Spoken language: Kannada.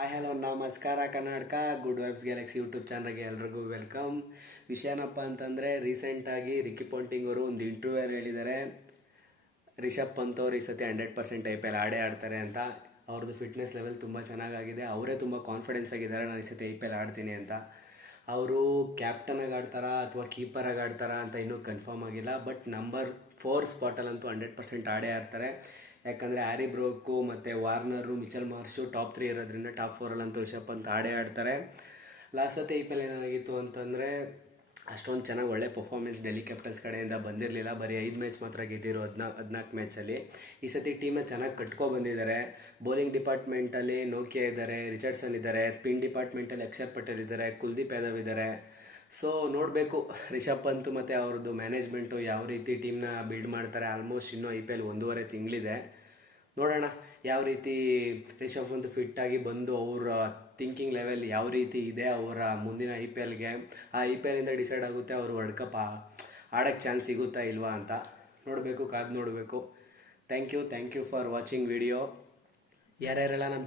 ಹಾಯ್ ಹಲೋ ನಮಸ್ಕಾರ Karnataka. Good vibes Galaxy YouTube ಚಾನಲ್ಗೆ ಎಲ್ರಿಗೂ ವೆಲ್ಕಮ್. ವಿಷಯನಪ್ಪ ಅಂತಂದರೆ ರೀಸೆಂಟಾಗಿ ರಿಕ್ಕಿ ಪಾಂಟಿಂಗ್ ಅವರು ಒಂದು ಇಂಟರ್ವ್ಯೂಯಲ್ಲಿ ಹೇಳಿದ್ದಾರೆ ರಿಷಬ್ ಪಂತ್ ಅವರು ಈ ಸತಿ 100% IPL ಆಡೇ ಆಡ್ತಾರೆ ಅಂತ. ಅವ್ರದ್ದು ಫಿಟ್ನೆಸ್ ಲೆವೆಲ್ ತುಂಬ ಚೆನ್ನಾಗಾಗಿದೆ. ಅವರೇ ತುಂಬ ಕಾನ್ಫಿಡೆನ್ಸ್ ಆಗಿದ್ದಾರೆ ನಾನು ಈ ಸತಿ IPL ಆಡ್ತೀನಿ ಅಂತ. ಅವರು ಕ್ಯಾಪ್ಟನಾಗಿ ಆಡ್ತಾರಾ ಅಥವಾ ಕೀಪರಾಗಿ ಆಡ್ತಾರಾ ಅಂತ ಇನ್ನೂ ಕನ್ಫರ್ಮ್ ಆಗಿಲ್ಲ. ಬಟ್ ನಂಬರ್ 4 ಸ್ಪಾಟಲ್ಲಂತೂ 100% ಆಡೇ ಆಡ್ತಾರೆ. ಯಾಕಂದರೆ ಹ್ಯಾರಿ ಬ್ರೋಕು ಮತ್ತು ವಾರ್ನರು, ಮಿಚೆಲ್ ಮಾರ್ಷು ಟಾಪ್ 3 ಇರೋದ್ರಿಂದ ಟಾಪ್ 4ಅಲ್ಲಂತೂ ರಿಷಬ್ ಪಂತ್ ಆಡೇ ಆಡ್ತಾರೆ. ಲಾಸ್ಟ್ ಸತಿ IPL ಏನಾಗಿತ್ತು ಅಂತಂದರೆ ಅಷ್ಟೊಂದು ಚೆನ್ನಾಗಿ ಒಳ್ಳೆ ಪರ್ಫಾರ್ಮೆನ್ಸ್ ಡೆಲ್ಲಿ ಕ್ಯಾಪಿಟಲ್ಸ್ ಕಡೆಯಿಂದ ಬಂದಿರಲಿಲ್ಲ. ಬರೀ 5 ಮ್ಯಾಚ್ ಮಾತ್ರ ಗೆದ್ದಿರೋ 14 ಮ್ಯಾಚಲ್ಲಿ. ಈ ಸತಿ ಟೀಮೇ ಚೆನ್ನಾಗಿ ಕಟ್ಕೊಬಂದಿದ್ದಾರೆ. ಬೌಲಿಂಗ್ ಡಿಪಾರ್ಟ್ಮೆಂಟಲ್ಲಿ ನೋಕಿಯಾ ಇದ್ದಾರೆ, ರಿಚರ್ಡ್ಸನ್ ಇದ್ದಾರೆ, ಸ್ಪಿನ್ ಡಿಪಾರ್ಟ್ಮೆಂಟಲ್ಲಿ ಅಕ್ಷರ್ ಪಟೇಲ್ ಇದ್ದಾರೆ, ಕುಲ್ದೀಪ್ ಯಾದವ್ ಇದ್ದಾರೆ. ಸೊ ನೋಡಬೇಕು ರಿಷಬ್ ಪಂತ್ ಮತ್ತು ಅವ್ರದ್ದು ಮ್ಯಾನೇಜ್ಮೆಂಟು ಯಾವ ರೀತಿ ಟೀಮ್ನ ಬಿಲ್ಡ್ ಮಾಡ್ತಾರೆ. ಆಲ್ಮೋಸ್ಟ್ ಇನ್ನೂ IPL 1.5 ತಿಂಗಳಿದೆ. ನೋಡೋಣ ಯಾವ ರೀತಿ ರಿಷಬ್ ಪಂತ್ ಫಿಟ್ಟಾಗಿ ಬಂದು ಅವರ ಥಿಂಕಿಂಗ್ ಲೆವೆಲ್ ಯಾವ ರೀತಿ ಇದೆ ಅವರ ಮುಂದಿನ IPLಗೆ. ಆ IPLನಿಂದ ಡಿಸೈಡ್ ಆಗುತ್ತೆ ಅವರು ವರ್ಲ್ಡ್ ಕಪ್ ಆಡೋಕ್ಕೆ ಚಾನ್ಸ್ ಸಿಗುತ್ತಾ ಇಲ್ವಾ ಅಂತ. ನೋಡಬೇಕು, ಕಾದು ನೋಡಬೇಕು. Thank you for watching video. ಯಾರ್ಯಾರೆಲ್ಲ ನಮ್ಮ